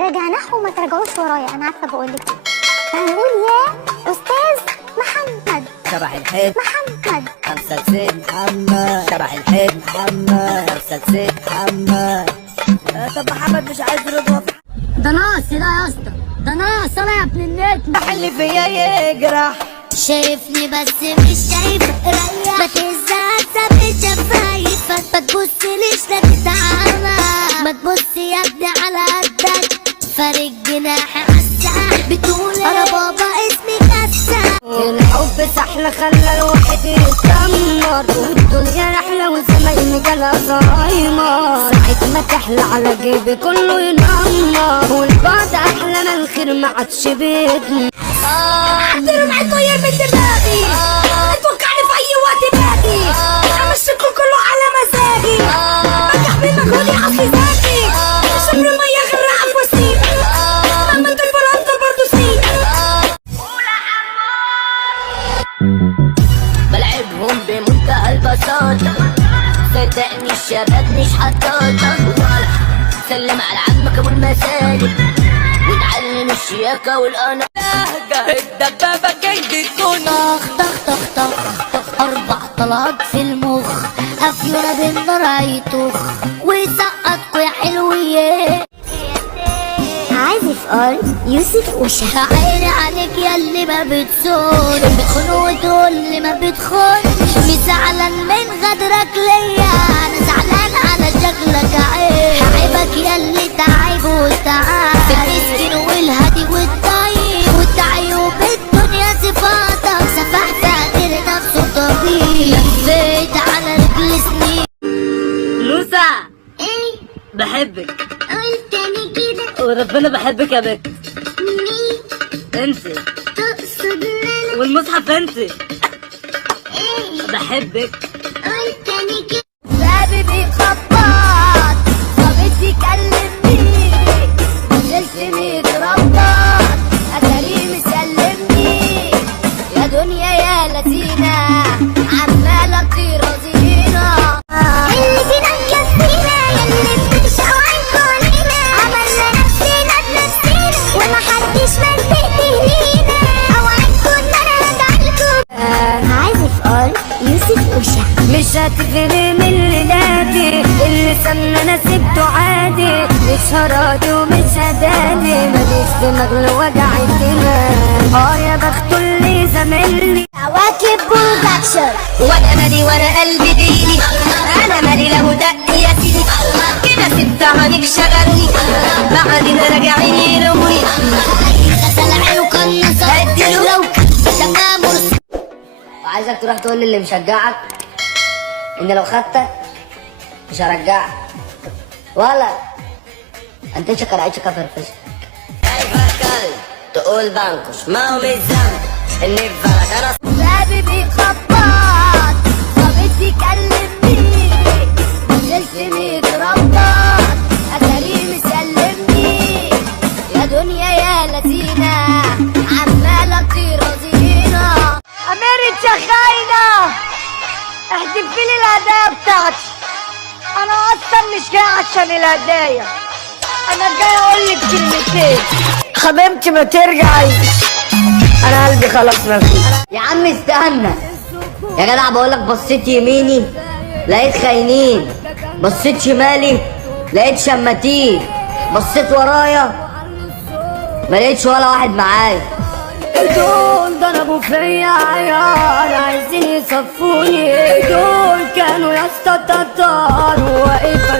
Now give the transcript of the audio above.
رجعناه وما ترجعوش ورايا، انا عارفه بقول لك ايه. فهنقول يا استاذ محمد. شبح الحيط محمد. خمسة سيد محمد. شبح الحيط محمد. خمسة سيد محمد. طب محمد مش عايز رضا. ده ناقص ده يا اسطى، ده ناقص انا يا ابن النت. اللي فيا يجرح. شايفني بس مش شايفك، ريح ما تهزقش بشفايفك، ما تبصليش لا تتعامى، ما تبص يا ابني على قدك، فارق جناحي عالساح، بتقول انا بابا اسمي كسر. الحب سحلة خلى الواحد يتدمر، والدنيا رحلة وزمايلي جالها زهايمر، ساعة ما تحلى على جيبي كله ينمر، والبعد أحلى من الخير ما عادش بيتنا. احترم على الطير من دماغي، توقعني في اي وقت باقي، امشيكوا كله على مزاجي، بنجح بمجهودي عصفي ذاتي، شرب المية غرقة في وسطي، عملت الفرنطة برضه سنين. بلعبهم بمنتهى البساطة، صدقني الشباب مش حطاطة، سلم على عمك والمسالك، ونعلم الشياكة والأنا. الدبابة جاي تكون طخ طخ طخ طخ طخ، 4 طلقات في المخ، أفيونة بالنار هيطخ، ويسقطكوا يا حلويات. عازف يوسف وشا. عيني عليك ياللي ما بتصون، بتخون وتقول لي ما بتخونش، مش زعلان من غدرك ليا، أنا زعلان على شكلك عيب، عيبك ياللي تعيب وتعب، المسكين والهادي والطيب، والتعيب الدنيا صفاتك، سفحت غير نفسه طبيب، لفيت على رجل سنين. نوسة ايه؟ بحبك. قول تاني كده. وربنا بحبك يا بنت. مين؟ انت تقصد مين؟ والمصحف انت. ايه؟ بحبك. قول تاني كده. بابي بيخبط، صاحبتي كلمني، نزلت 100 ربط، اتاريه مسلمني، يا دنيا يا لذينة، عمالة ترازينا، اللي فينا مكفينا، ياللي بتنشأ عنكم لينا، عملنا نفسنا بنفسينا، ومحدش منطق لينا، او عنكم نرجعلكم. عازف يوسف وشا. مش هتغري من ليلاتي، اللي سمنا انا سبته عادي، مش هراضي ومش هداني، ماليش دماغ لوجع الدماغ، يا بخته اللي زميلني. كواكب برودكشن، وانا مالي وانا قلبي ديني، انا مالي لو دق يا سيدي، كده ست عنك شغلني، بعدين راجعين يلوموني، غسل عينه كان اديله لو شمام مرسي. وعايزك تروح تقول للي مشجعك ان لو خدتك مش هرجعك، ولا انت شكر عيشك فرفشه. تقول بانكوش ما هو بالذنب اني فرق انا. بابي بيخبط، صاحبتي كلمني، نزلت 100 ربط، اتاريه مسلمني، يا دنيا يا لذينة، عمالة ترازينا. أميرة شخاينة، احذفي لي الهدايا بتاعتي، أنا أصلا مش جاي عشان الهدايا، أنا جاي أقول لك كلمتين. حبيبتي ما ترجعي، انا قلبي خلاص ما فيه. يا عم استنى يا جدع، بقولك بصيت يميني لقيت خاينين، بصيت شمالي لقيت شماتين، بصيت ورايا ما لقيتش ولا واحد معايا. دول ضربوا فيا عيار، عايزين يصفوني، دول كانوا يا اسطى تتار، واقف